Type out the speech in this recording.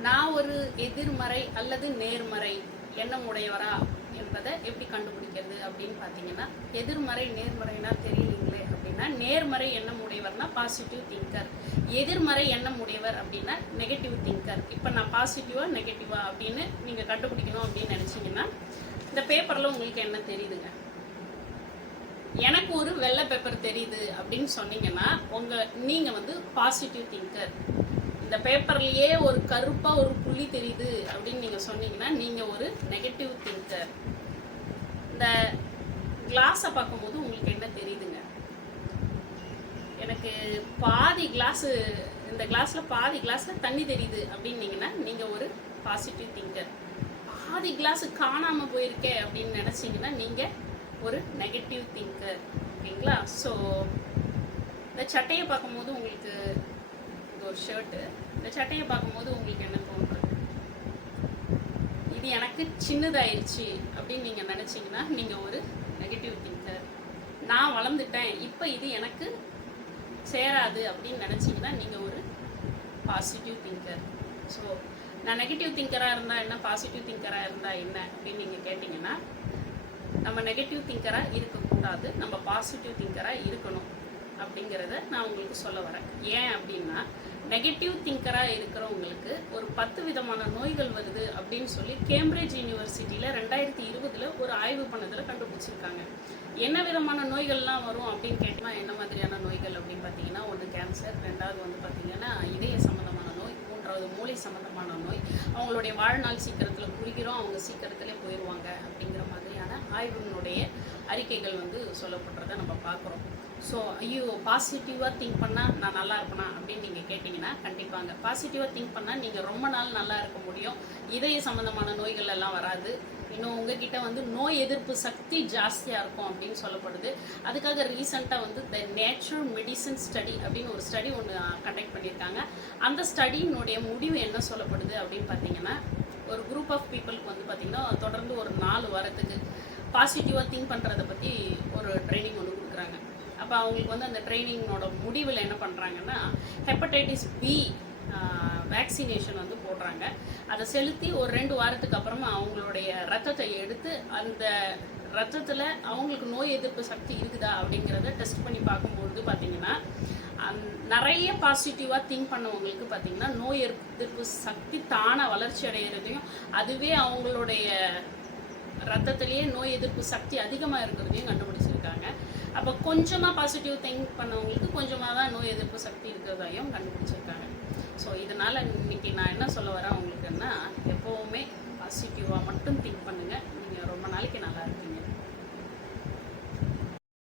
நான் ஒரு எதிர்மறை அல்லது நேர்மறை எண்ணம் உடையவரா என்பதை எப்படி கண்டுபிடிக்கிறது அப்படின்னு பார்த்தீங்கன்னா, எதிர்மறை நேர்மறைனா தெரியலீங்களே அப்படின்னா, நேர்மறை எண்ணம் உடையவர்னா பாசிட்டிவ் திங்கர், எதிர்மறை எண்ணம் உடையவர் அப்படின்னா நெகட்டிவ் திங்கர். இப்போ நான் பாசிட்டிவா நெகட்டிவா அப்படின்னு நீங்கள் கண்டுபிடிக்கணும் அப்படின்னு நினச்சிங்கன்னா, இந்த பேப்பரில் உங்களுக்கு என்ன தெரியுதுங்க? எனக்கு ஒரு வெள்ளை பேப்பர் தெரியுது அப்படின்னு சொன்னீங்கன்னா நீங்கள் வந்து பாசிட்டிவ் திங்கர். இந்த பேப்பர்லேயே ஒரு கருப்பாக ஒரு புள்ளி தெரியுது அப்படின்னு நீங்கள் சொன்னீங்கன்னா நீங்கள் ஒரு நெகட்டிவ் திங்கர். இந்த கிளாஸை பார்க்கும்போது உங்களுக்கு என்ன தெரியுதுங்க? எனக்கு பாதி கிளாஸு, இந்த கிளாஸில் பாதி கிளாஸில் தண்ணி தெரியுது அப்படின்னீங்கன்னா நீங்கள் ஒரு பாசிட்டிவ் திங்கர். பாதி கிளாஸு காணாமல் போயிருக்கே அப்படின்னு நினச்சிங்கன்னா நீங்கள் ஒரு நெகட்டிவ் திங்கர். ஓகேங்களா? ஸோ இந்த சட்டையை பார்க்கும்போது உங்களுக்கு, இது ஒரு ஷர்ட்டு, இந்த சட்டையை பார்க்கும்போது உங்களுக்கு என்ன தோன்றுறது? இது எனக்கு சின்னதாயிருச்சு அப்படின்னு நீங்கள் நினச்சிங்கன்னா நீங்கள் ஒரு நெகட்டிவ் திங்கர். நான் வளர்ந்துட்டேன், இப்போ இது எனக்கு சேராது அப்படின்னு நினச்சிங்கன்னா நீங்கள் ஒரு பாசிட்டிவ் திங்கர். ஸோ நான் நெகட்டிவ் திங்கராக இருந்தால் என்ன, பாசிட்டிவ் திங்கராக இருந்தால் என்ன அப்படின்னு நீங்கள் கேட்டிங்கன்னா, நம்ம நெகட்டிவ் திங்கராக இருக்கக்கூடாது, நம்ம பாசிட்டிவ் திங்கராக இருக்கணும் அப்படிங்கிறத நான் உங்களுக்கு சொல்ல வரேன். ஏன் அப்படின்னா, நெகட்டிவ் திங்கராக இருக்கிறவங்களுக்கு ஒரு 10 விதமான நோய்கள் வருது அப்படின்னு சொல்லி கேம்பிரிட்ஜ் யூனிவர்சிட்டியில் 2020 ஒரு ஆய்வு பண்ணதில் கண்டுபிடிச்சிருக்காங்க. என்ன விதமான நோய்கள்லாம் வரும் அப்படின்னு கேட்டிங்கன்னா, என்ன மாதிரியான நோய்கள் அப்படின்னு பார்த்தீங்கன்னா, ஒன்று கேன்சர், ரெண்டாவது வந்து பார்த்தீங்கன்னா இதய சம்மந்தமான நோய், மூன்றாவது மூளை சம்மந்தமான நோய். அவங்களுடைய வாழ்நாள் சீக்கிரத்தில் குறுகிறோம், அவங்க சீக்கிரத்திலே போயிடுவாங்க அப்படிங்கிற மாதிரியான ஆய்வுகளுடைய அறிக்கைகள் வந்து சொல்லப்படுறதை நம்ம பார்க்குறோம். ஸோ ஐயோ, பாசிட்டிவாக திங்க் பண்ணால் நான் நல்லா இருப்பேனா அப்படின்னு நீங்கள் கேட்டிங்கன்னா, கண்டிப்பாங்க. பாசிட்டிவாக திங்க் பண்ணால் நீங்கள் ரொம்ப நாள் நல்லா இருக்க முடியும், இதய சம்மந்தமான நோய்கள் எல்லாம் வராது. இன்னும் உங்ககிட்ட வந்து நோய் எதிர்ப்பு சக்தி ஜாஸ்தியாக இருக்கும் அப்படின்னு சொல்லப்படுது. அதுக்காக ரீசெண்டாக வந்து த நேச்சுரல் மெடிசன் ஸ்டடி அப்படின்னு ஒரு ஸ்டடி ஒன்று கண்டக்ட் பண்ணியிருக்காங்க. அந்த ஸ்டடியினுடைய முடிவு என்ன சொல்லப்படுது அப்படின்னு பார்த்தீங்கன்னா, ஒரு குரூப் ஆஃப் பீப்புளுக்கு வந்து பார்த்திங்கன்னா தொடர்ந்து ஒரு 4 வாரத்துக்கு பாசிட்டிவாக திங்க் பண்ணுறதை பற்றி ஒரு ட்ரைனிங் ஒன்று கொடுக்குறாங்க. அப்போ அவங்களுக்கு வந்து அந்த ட்ரைனிங்கோட முடிவில் என்ன பண்ணுறாங்கன்னா, ஹெப்படைட்டிஸ் பி வேக்சினேஷன் வந்து போடுறாங்க. அதை செலுத்தி ஒரு 2 வாரத்துக்கு அப்புறமா அவங்களுடைய ரத்தத்தை எடுத்து அந்த ரத்தத்தில் அவங்களுக்கு நோய் எதிர்ப்பு சக்தி இருக்குதா அப்படிங்கிறத டெஸ்ட் பண்ணி பார்க்கும்பொழுது பார்த்திங்கன்னா, நிறைய பாசிட்டிவாக திங்க் பண்ணவங்களுக்கு பார்த்திங்கன்னா நோய் எதிர்ப்பு சக்தி தானாக வளர்ச்சி அடைகிறதையும், அதுவே அவங்களுடைய ரத்தத்திலேயே நோய் எதிர்ப்பு சக்தி அதிகமாக இருக்கிறதையும் கண்டுபிடிச்சிருக்காங்க. அப்போ கொஞ்சமாக பாசிட்டிவ் திங்க் பண்ணவங்களுக்கு கொஞ்சமாக தான் நோய் எதிர்ப்பு சக்தி இருக்கிறதையும் கண்டுபிடிச்சிருக்காங்க. ஸோ இதனால் இன்றைக்கி நான் என்ன சொல்ல வரேன் உங்களுக்குன்னா, எப்போவுமே பாசிட்டிவாக மட்டும் திங்க் பண்ணுங்கள், நீங்கள் ரொம்ப நாளைக்கு நல்லா இருப்பீங்க.